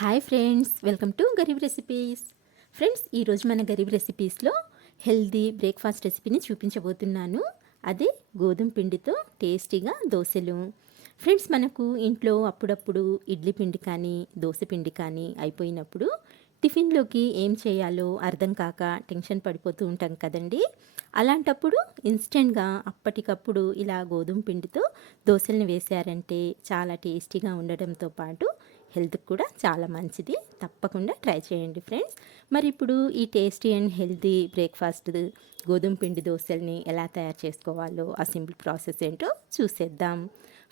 Hi friends welcome to Gareeb recipes friends ఈరోజు మన Garib రెసిపీస్లో healthy breakfast రెసిపీని చూపించబోతున్నాను. అదే గోధుమ పిండితో టేస్టీగా దోశలు. ఫ్రెండ్స్ మనకు ఇంట్లో అప్పుడప్పుడు ఇడ్లీ పిండి కానీ దోశ పిండి కానీ అయిపోయినప్పుడు టిఫిన్లోకి ఏం చేయాలో అర్థం కాక టెన్షన్ పడిపోతూ ఉంటాం కదండి. అలాంటప్పుడు ఇన్స్టెంట్గా అప్పటికప్పుడు ఇలా గోధుమ పిండితో దోశల్ని వేశారంటే చాలా టేస్టీగా ఉండడంతో పాటు హెల్త్కి కూడా చాలా మంచిది. తప్పకుండా ట్రై చేయండి ఫ్రెండ్స్. మరి ఇప్పుడు ఈ టేస్టీ అండ్ హెల్తీ బ్రేక్ఫాస్ట్ గోధుమ పిండి దోశల్ని ఎలా తయారు చేసుకోవాలో ఆ సింపుల్ ప్రాసెస్ ఏంటో చూసేద్దాం.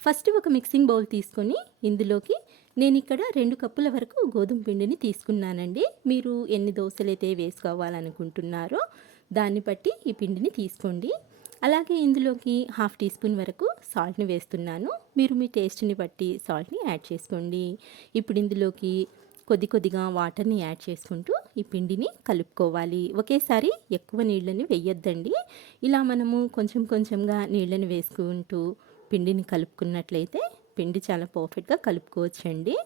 ఫస్ట్ ఒక మిక్సింగ్ బౌల్ తీసుకొని ఇందులోకి నేను ఇక్కడ రెండు కప్పుల వరకు గోధుమ పిండిని తీసుకున్నానండి. మీరు ఎన్ని దోశలు అయితే వేసుకోవాలనుకుంటున్నారో దాన్ని బట్టి ఈ పిండిని తీసుకోండి. అలాగే ఇందులోకి హాఫ్ టీ స్పూన్ వరకు సాల్ట్ని వేస్తున్నాను. మీరు మీ టేస్ట్ని బట్టి సాల్ట్ని యాడ్ చేసుకోండి. ఇప్పుడు ఇందులోకి కొద్ది కొద్దిగా వాటర్ని యాడ్ చేసుకుంటూ ఈ పిండిని కలుపుకోవాలి. ఒకేసారి ఎక్కువ నీళ్ళని వేయొద్దండి. ఇలా మనము కొంచెం కొంచెంగా నీళ్ళని వేసుకుంటూ పిండిని కలుపుకున్నట్లయితే పిండి చాలా పర్ఫెక్ట్గా కలుపుకోవచ్చండి.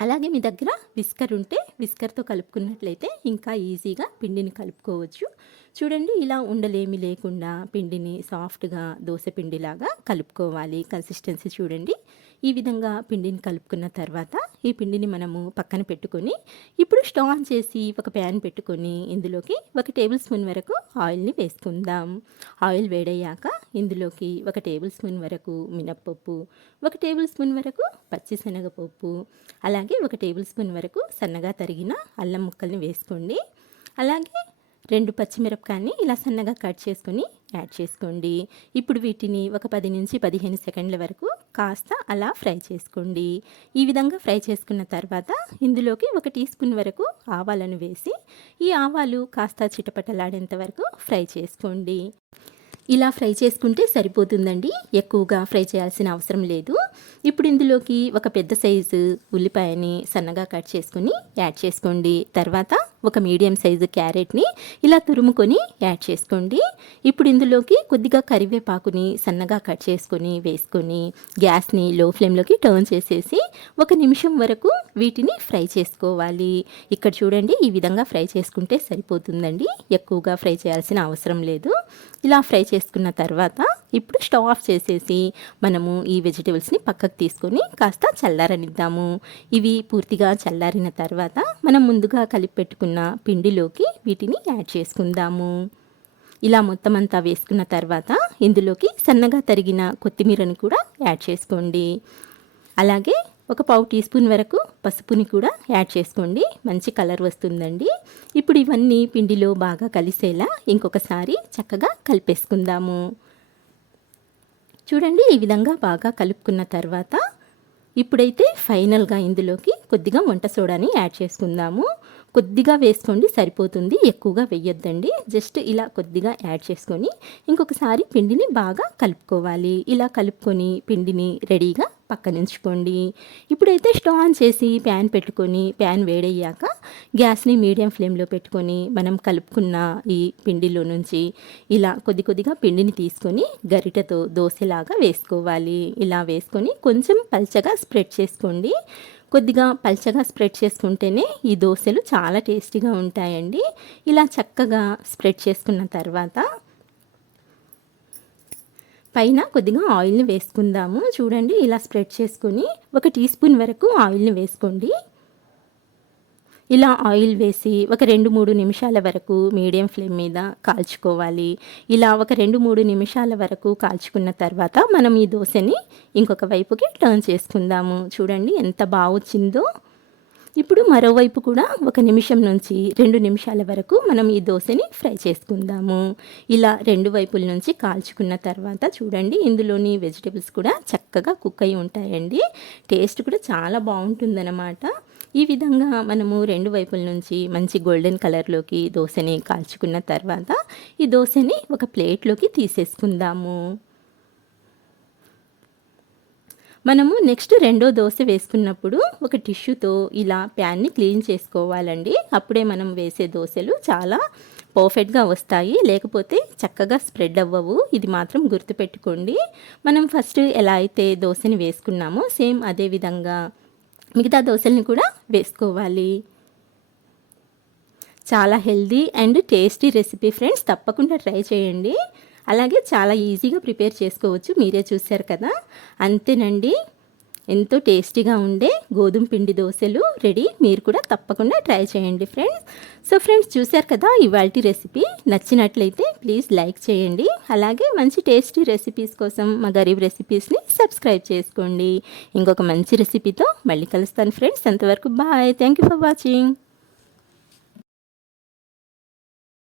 అలాగే మీ దగ్గర విస్కర్ ఉంటే విస్కర్తో కలుపుకున్నట్లయితే ఇంకా ఈజీగా పిండిని కలుపుకోవచ్చు. చూడండి ఇలా ఉండలేమి లేకుండా పిండిని సాఫ్ట్గా దోశ పిండిలాగా కలుపుకోవాలి. కన్సిస్టెన్సీ చూడండి. ఈ విధంగా పిండిని కలుపుకున్న తర్వాత ఈ పిండిని మనము పక్కన పెట్టుకొని ఇప్పుడు స్టవ్ ఆన్ చేసి ఒక ప్యాన్ పెట్టుకొని ఇందులోకి ఒక టేబుల్ స్పూన్ వరకు ఆయిల్ని వేసుకుందాం. ఆయిల్ వేడయ్యాక ఇందులోకి ఒక టేబుల్ స్పూన్ వరకు మినప్పప్పు ఒక టేబుల్ స్పూన్ వరకు పచ్చిశనగపప్పు అలాగే ఒక టేబుల్ స్పూన్ వరకు సన్నగా తరిగిన అల్లం ముక్కల్ని వేసుకోండి. అలాగే రెండు పచ్చిమిరపకాయని ఇలా సన్నగా కట్ చేసుకొని యాడ్ చేసుకోండి. ఇప్పుడు వీటిని ఒక పది నుంచి పదిహేను సెకండ్ల వరకు కాస్త అలా ఫ్రై చేసుకోండి. ఈ విధంగా ఫ్రై చేసుకున్న తర్వాత ఇందులోకి ఒక టీ స్పూన్ వరకు ఆవాలను వేసి ఈ ఆవాలు కాస్త చిటపటలాడేంత వరకు ఫ్రై చేసుకోండి. ఇలా ఫ్రై చేసుకుంటే సరిపోతుందండి. ఎక్కువగా ఫ్రై చేయాల్సిన అవసరం లేదు. ఇప్పుడు ఇందులోకి ఒక పెద్ద సైజు ఉల్లిపాయని సన్నగా కట్ చేసుకొని యాడ్ చేసుకోండి. తర్వాత ఒక మీడియం సైజు క్యారెట్ని ఇలా తురుముకొని యాడ్ చేసుకోండి. ఇప్పుడు ఇందులోకి కొద్దిగా కరివేపాకుని సన్నగా కట్ చేసుకొని వేసుకొని గ్యాస్ని లో ఫ్లేమ్లోకి టర్న్ చేసేసి ఒక నిమిషం వరకు వీటిని ఫ్రై చేసుకోవాలి. ఇక్కడ చూడండి ఈ విధంగా ఫ్రై చేసుకుంటే సరిపోతుందండి. ఎక్కువగా ఫ్రై చేయాల్సిన అవసరం లేదు. ఇలా ఫ్రై చేసుకున్న తర్వాత ఇప్పుడు స్టవ్ ఆఫ్ చేసేసి మనము ఈ వెజిటేబుల్స్ని పక్కకు తీసుకొని కాస్త చల్లారనిద్దాము. ఇవి పూర్తిగా చల్లారిన తర్వాత మనం ముందుగా కలిపి పెట్టుకున్న పిండిలోకి వీటిని యాడ్ చేసుకుందాము. ఇలా మొత్తం అంతా వేసుకున్న తర్వాత ఇందులోకి సన్నగా తరిగిన కొత్తిమీరని కూడా యాడ్ చేసుకోండి. అలాగే ఒక పావు టీ స్పూన్ వరకు పసుపుని కూడా యాడ్ చేసుకోండి. మంచి కలర్ వస్తుందండి. ఇప్పుడు ఇవన్నీ పిండిలో బాగా కలిసేలా ఇంకొకసారి చక్కగా కలిపేసుకుందాము. చూడండి ఈ విధంగా బాగా కలుపుకున్న తర్వాత ఇప్పుడైతే ఫైనల్గా ఇందులోకి కొద్దిగా వంట సోడాని యాడ్ చేసుకుందాము. కొద్దిగా వేసుకోండి సరిపోతుంది. ఎక్కువగా వేయొద్దండి. జస్ట్ ఇలా కొద్దిగా యాడ్ చేసుకొని ఇంకొకసారి పిండిని బాగా కలుపుకోవాలి. ఇలా కలుపుకొని పిండిని రెడీగా పక్కనుంచుకోండి. ఇప్పుడైతే స్టవ్ ఆన్ చేసి ప్యాన్ పెట్టుకొని ప్యాన్ వేడయ్యాక గ్యాస్ని మీడియం ఫ్లేమ్లో పెట్టుకొని మనం కలుపుకున్న ఈ పిండిలో నుంచి ఇలా కొద్ది కొద్దిగా పిండిని తీసుకొని గరిటతో దోశలాగా వేసుకోవాలి. ఇలా వేసుకొని కొంచెం పల్చగా స్ప్రెడ్ చేసుకోండి. కొద్దిగా పల్చగా స్ప్రెడ్ చేసుకుంటేనే ఈ దోశలు చాలా టేస్టీగా ఉంటాయండి. ఇలా చక్కగా స్ప్రెడ్ చేసుకున్న తర్వాత పైన కొద్దిగా ఆయిల్ని వేసుకుందాము. చూడండి ఇలా స్ప్రెడ్ చేసుకొని ఒక టీ స్పూన్ వరకు ఆయిల్ని వేసుకోండి. ఇలా ఆయిల్ వేసి ఒక రెండు మూడు నిమిషాల వరకు మీడియం ఫ్లేమ్ మీద కాల్చుకోవాలి. ఇలా ఒక రెండు మూడు నిమిషాల వరకు కాల్చుకున్న తర్వాత మనం ఈ దోశని ఇంకొక వైపుకి టర్న్ చేసుకుందాము. చూడండి ఎంత బాగా వచ్చిందో ఇప్పుడు మరోవైపు కూడా ఒక నిమిషం నుంచి రెండు నిమిషాల వరకు మనం ఈ దోశని ఫ్రై చేసుకుందాము. ఇలా రెండు వైపుల నుంచి కాల్చుకున్న తర్వాత చూడండి ఇందులోని వెజిటేబుల్స్ కూడా చక్కగా కుక్ అయి ఉంటాయండి. టేస్ట్ కూడా చాలా బాగుంటుందన్నమాట. ఈ విధంగా మనము రెండు వైపుల నుంచి మంచి గోల్డెన్ కలర్లోకి దోశని కాల్చుకున్న తర్వాత ఈ దోశని ఒక ప్లేట్లోకి తీసేసుకుందాము. మనము నెక్స్ట్ రెండో దోశ వేసుకున్నప్పుడు ఒక టిష్యూతో ఇలా ప్యాన్ని క్లీన్ చేసుకోవాలండి. అప్పుడే మనం వేసే దోశలు చాలా పర్ఫెక్ట్గా వస్తాయి. లేకపోతే చక్కగా స్ప్రెడ్ అవ్వవు. ఇది మాత్రం గుర్తుపెట్టుకోండి. మనం ఫస్ట్ ఎలా అయితే దోశని వేసుకున్నామో సేమ్ అదే విధంగా మిగతా దోశల్ని కూడా వేసుకోవాలి. చాలా healthy and tasty recipe friends. తప్పకుండా ట్రై చేయండి. అలాగే చాలా ఈజీగా ప్రిపేర్ చేసుకోవచ్చు. మీరే చూశారు కదా? అంతేనండి. ఎంతో టేస్టీగా ఉండే గోధుమ పిండి దోశలు రెడీ. మీరు కూడా తప్పకుండా ట్రై చేయండి ఫ్రెండ్స్. సో ఫ్రెండ్స్ చూశారు కదా ఇవాళ రెసిపీ? నచ్చినట్లయితే ప్లీజ్ లైక్ చేయండి. అలాగే మంచి టేస్టీ రెసిపీస్ కోసం మా గరీబ్ రెసిపీస్ని సబ్స్క్రైబ్ చేసుకోండి. ఇంకొక మంచి రెసిపీతో మళ్ళీ కలుస్తాను ఫ్రెండ్స్. అంతవరకు bye. Thank you for watching.